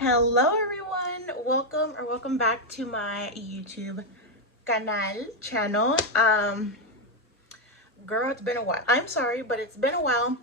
Hello everyone, welcome back to my YouTube channel. Girl, it's been a while. I'm sorry, but it's been a while,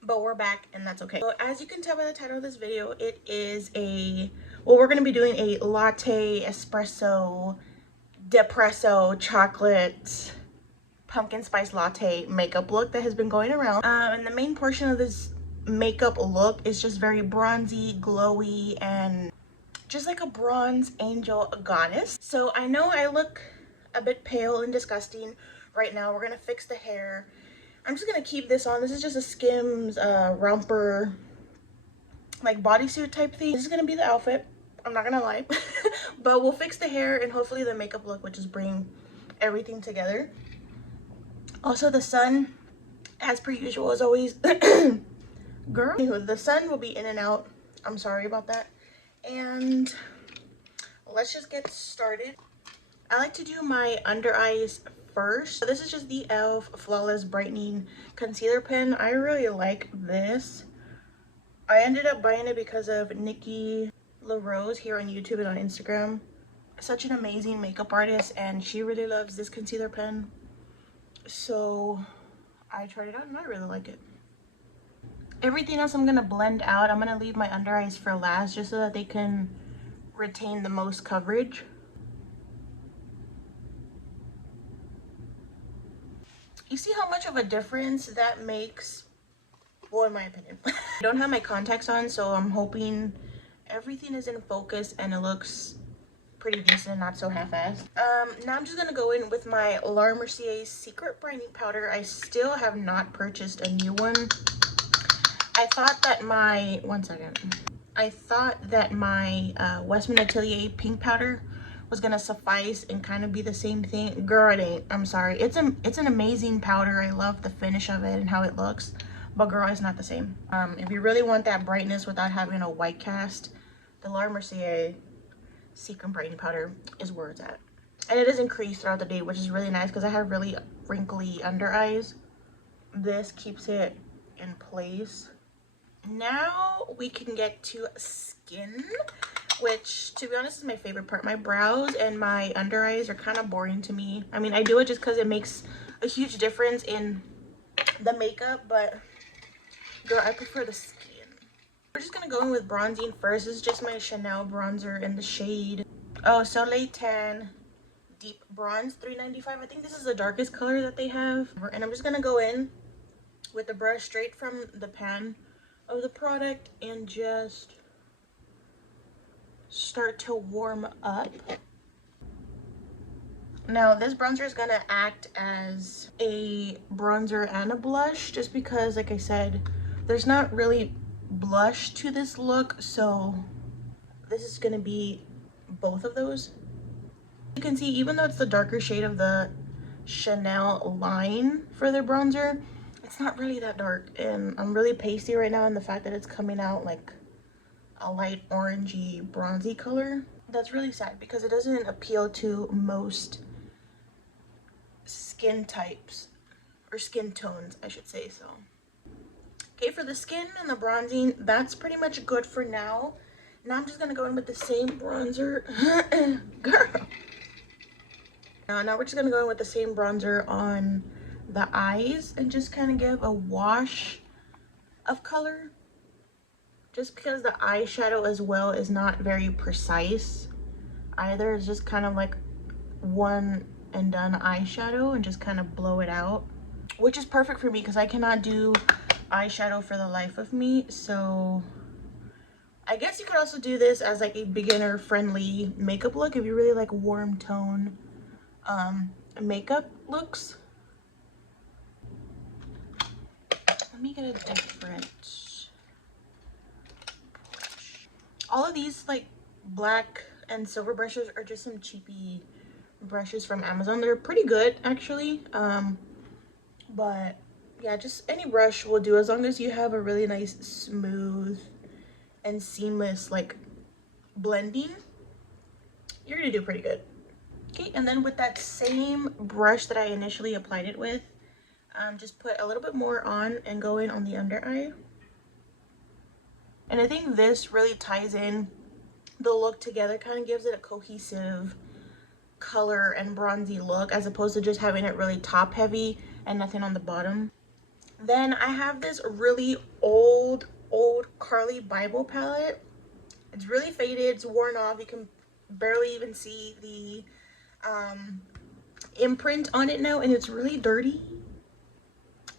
but we're back and that's okay. So as you can tell by the title of this video, it is we're going to be doing a latte, espresso, depresso, chocolate, pumpkin spice latte makeup look that has been going around. And the main portion of this makeup look is just very bronzy, glowy, and just like a bronze angel goddess. So I know I look a bit pale and disgusting right now. We're gonna fix the hair. I'm just gonna keep this on. This is just a Skims romper like bodysuit type thing. This is gonna be the outfit, I'm not gonna lie. But we'll fix the hair and hopefully the makeup look will just bring everything together. Also, the sun, as per usual, is always girl. Anywho, the sun will be in and out. I'm sorry about that. And let's just get started. I like to do my under eyes first. So this is just the e.l.f. Flawless Brightening Concealer Pen. I really like this. I ended up buying it because of Nikki LaRose here on YouTube and on Instagram. Such an amazing makeup artist, and she really loves this concealer pen. So I tried it out and I really like it. Everything else I'm gonna blend out. I'm gonna leave my under eyes for last just so that they can retain the most coverage. You see how much of a difference that makes? Well, in my opinion. I don't have my contacts on, so I'm hoping everything is in focus and it looks pretty decent, not so half-assed. Now I'm just gonna go in with my Laura Mercier Secret Brightening Powder. I still have not purchased a new one. I thought that my Westman Atelier pink powder was gonna suffice and kind of be the same thing. Girl, it ain't. I'm sorry. It's an amazing powder. I love the finish of it and how it looks, but girl, it's not the same. If you really want that brightness without having a white cast, the Laura Mercier Secret Brightening Powder is where it's at. And it does increase throughout the day, which is really nice because I have really wrinkly under eyes. This keeps it in place. Now we can get to skin, which to be honest is my favorite part. My brows and my under eyes are kind of boring to me. I mean, I do it just because it makes a huge difference in the makeup, but girl, I prefer the skin. We're just gonna go in with bronzing first. This is just my Chanel bronzer in the shade Soleil Tan Deep Bronze, $3.95. I think this is the darkest color that they have. And I'm just gonna go in with the brush straight from the pan of the product and just start to warm up. Now this bronzer is gonna act as a bronzer and a blush just because, like I said, there's not really blush to this look, so this is gonna be both of those. You can see, even though it's the darker shade of the Chanel line for the bronzer, it's not really that dark, and I'm really pasty right now, and the fact that it's coming out like a light orangey bronzy color, that's really sad because it doesn't appeal to most skin types, or skin tones I should say. So okay, for the skin and the bronzing, that's pretty much good for now. Now I'm just gonna go in with the same bronzer. Girl. Now we're just gonna go in with the same bronzer on the eyes and just kind of give a wash of color, just because the eyeshadow as well is not very precise either. It's just kind of like one and done eyeshadow and just kind of blow it out, which is perfect for me because I cannot do eyeshadow for the life of me. So I guess you could also do this as like a beginner friendly makeup look if you really like warm tone makeup looks. Let me get a different brush. All of these like black and silver brushes are just some cheapy brushes from Amazon. They're pretty good actually, but yeah, just any brush will do as long as you have a really nice smooth and seamless like blending. You're gonna do pretty good. Okay, and then with that same brush that I initially applied it with, just put a little bit more on and go in on the under eye. And I think this really ties in the look together, kind of gives it a cohesive color and bronzy look as opposed to just having it really top heavy and nothing on the bottom. Then I have this really old Carly Bible palette. It's really faded, it's worn off. You can barely even see the imprint on it now, and it's really dirty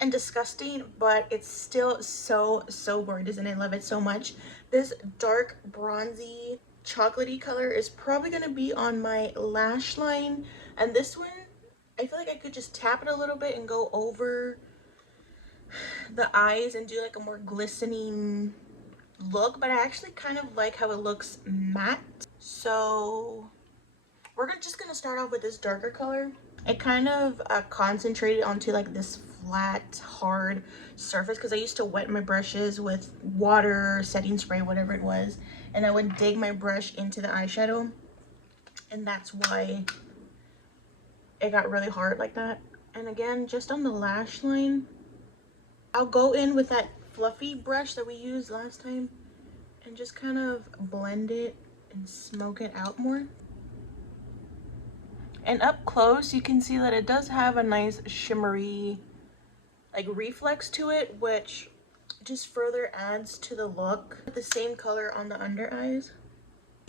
and disgusting, but it's still so gorgeous and I love it so much. This dark bronzy chocolatey color is probably going to be on my lash line, and this one I feel like I could just tap it a little bit and go over the eyes and do like a more glistening look, but I actually kind of like how it looks matte. So just gonna start off with this darker color. I kind of concentrated onto like this flat hard surface because I used to wet my brushes with water, setting spray, whatever it was, and I would dig my brush into the eyeshadow, and that's why it got really hard like that. And again, just on the lash line, I'll go in with that fluffy brush that we used last time and just kind of blend it and smoke it out more. And up close, you can see that it does have a nice shimmery like reflex to it, which just further adds to the look. The same color on the under eyes.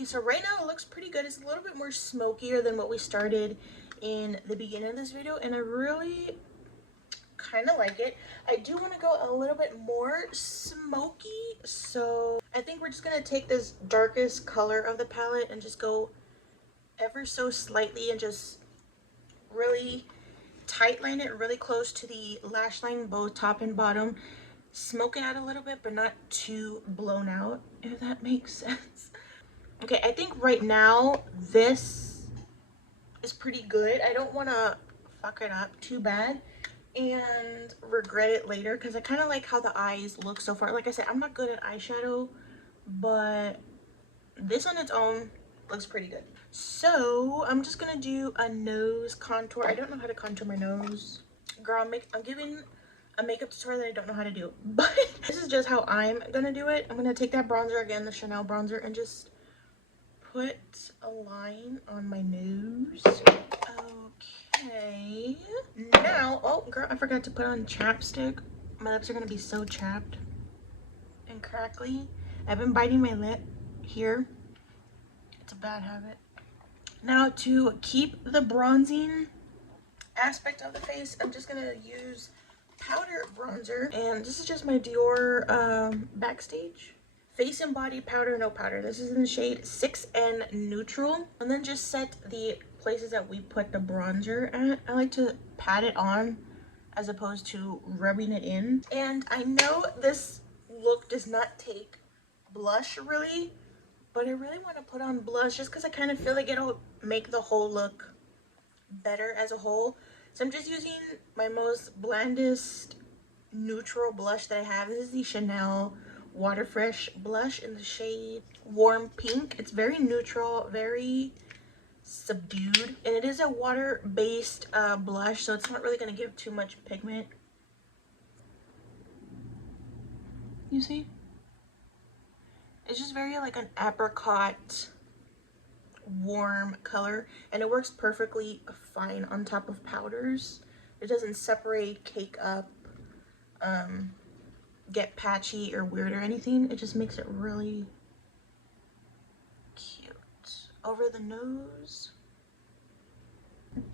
So right now it looks pretty good. It's a little bit more smokier than what we started in the beginning of this video, and I really kind of like it. I do want to go a little bit more smoky, so I think we're just going to take this darkest color of the palette and just go ever so slightly and just really tight line it really close to the lash line, both top and bottom. Smoke it out a little bit, but not too blown out, if that makes sense. Okay, I think right now this is pretty good. I don't want to fuck it up too bad and regret it later, because I kind of like how the eyes look so far. Like I said, I'm not good at eyeshadow, but this on its own looks pretty good. So I'm just gonna do a nose contour. I don't know how to contour my nose. Girl, I'm giving a makeup tutorial that I don't know how to do, but this is just how I'm gonna do it. I'm gonna take that bronzer again, the Chanel bronzer, and just put a line on my nose. Okay. Now, oh girl, I forgot to put on chapstick. My lips are gonna be so chapped and crackly. I've been biting my lip here. It's a bad habit. Now, to keep the bronzing aspect of the face, I'm just gonna use powder bronzer, and this is just my Dior Backstage face and body powder, no powder. This is in the shade 6N Neutral. And then just set the places that we put the bronzer at. I like to pat it on as opposed to rubbing it in. And I know this look does not take blush really, but I really want to put on blush just because I kind of feel like it'll make the whole look better as a whole. So I'm just using my most blandest neutral blush that I have. This is the Chanel Water Fresh blush in the shade Warm Pink. It's very neutral, very subdued, and it is a water-based blush, so it's not really going to give too much pigment. You see? It's just very like an apricot warm color, and it works perfectly fine on top of powders. It doesn't separate, cake up, get patchy or weird or anything. It just makes it really cute. Over the nose.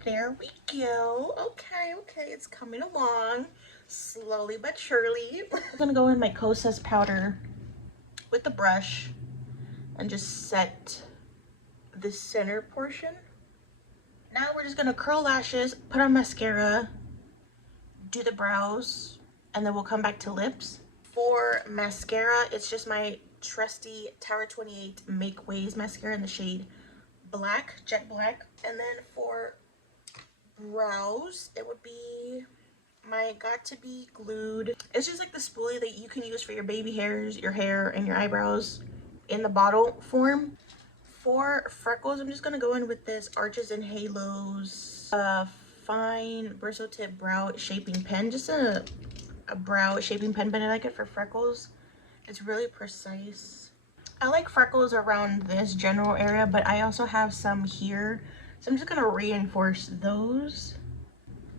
There we go. Okay, it's coming along slowly but surely. I'm gonna go in my Kosas powder with the brush and just set the center portion. Now we're just gonna curl lashes, put on mascara, do the brows, and then we'll come back to lips. For mascara, it's just my trusty Tower 28 Make Waves mascara in the shade Black, Jet Black. And then for brows, it would be my Got To Be Glued. It's just like the spoolie that you can use for your baby hairs, your hair, and your eyebrows in the bottle form. For freckles, I'm just gonna go in with this Arches and Halos fine bristle tip brow shaping pen. Just a brow shaping pen, but I like it for freckles. It's really precise. I like freckles around this general area, but I also have some here. So I'm just gonna reinforce those.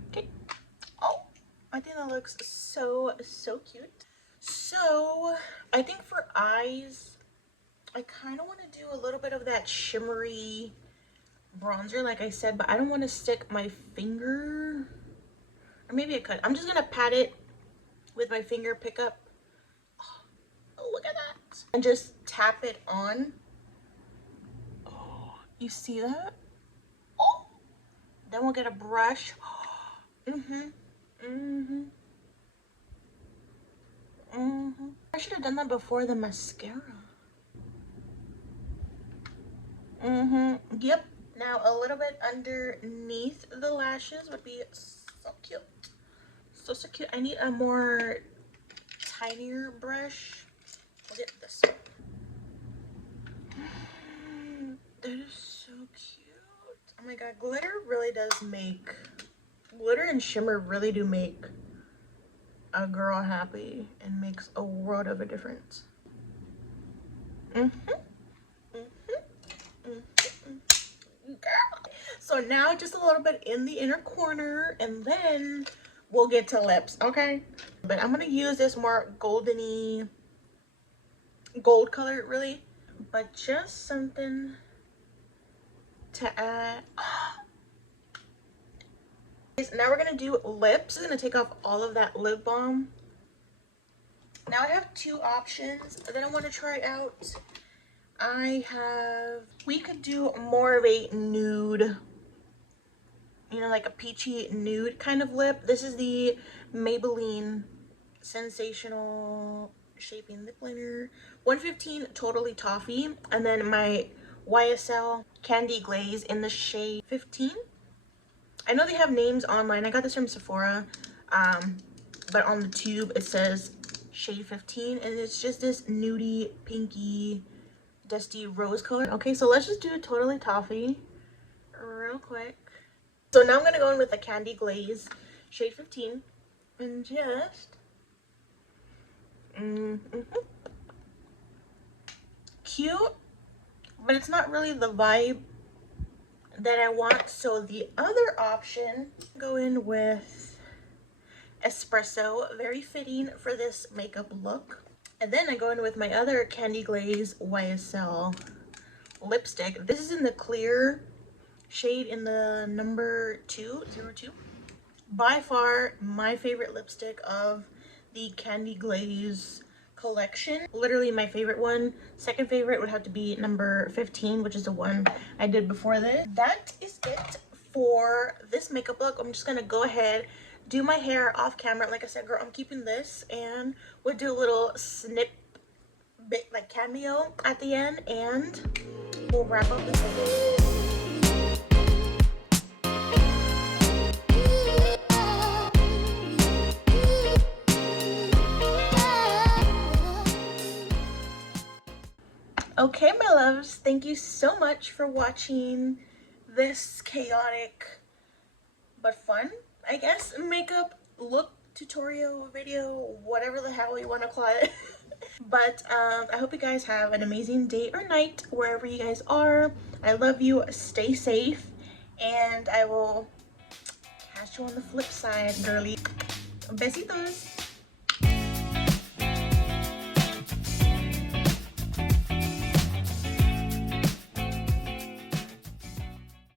Okay. Oh, I think that looks so cute. So I think for eyes, I kind of want to do a little bit of that shimmery bronzer, like I said, but I don't want to stick my finger. Or maybe I could. I'm just gonna pat it with my finger, pick up. Oh, look at that. And just tap it on. Oh, you see that? Oh, then we'll get a brush. I should have done that before the mascara. Yep. Now a little bit underneath the lashes would be so cute. So cute. I need a more tinier brush. I'll get this one. That is so cute. Oh my god, glitter and shimmer really do make a girl happy and makes a world of a difference. So now just a little bit in the inner corner, and then we'll get to lips, okay? But I'm gonna use this more goldeny gold color, really, but just something to add. Now we're gonna do lips. I'm gonna take off all of that lip balm. Now I have two options that I want to try out. We could do more of a nude, you know, like a peachy nude kind of lip. This is the Maybelline Sensational Shaping Lip Liner 115 Totally Toffee, and then my YSL Candy Glaze in the shade 15. I know they have names online. I got this from Sephora, but on the tube it says shade 15, and it's just this nudie, pinky, dusty rose color. Okay, so let's just do Totally Toffee real quick. So now I'm gonna go in with the Candy Glaze shade 15 and just cute, but it's not really the vibe that I want. So the other option, go in with Espresso, very fitting for this makeup look. And then I go in with my other Candy Glaze YSL lipstick. This is in the clear shade, in the number 202. By far my favorite lipstick of the Candy Glaze collection. Literally my favorite one. Second favorite would have to be number 15, which is the one I did before this. That is it for this makeup look. I'm just gonna go ahead, do my hair off camera. Like I said, girl, I'm keeping this, and we'll do a little snip bit, like cameo at the end, and we'll wrap up this video. Okay, my loves, thank you so much for watching this chaotic but fun, I guess, makeup look tutorial video, whatever the hell you want to call it. But I hope you guys have an amazing day or night wherever you guys are. I love you, stay safe, and I will catch you on the flip side, girly. Besitos.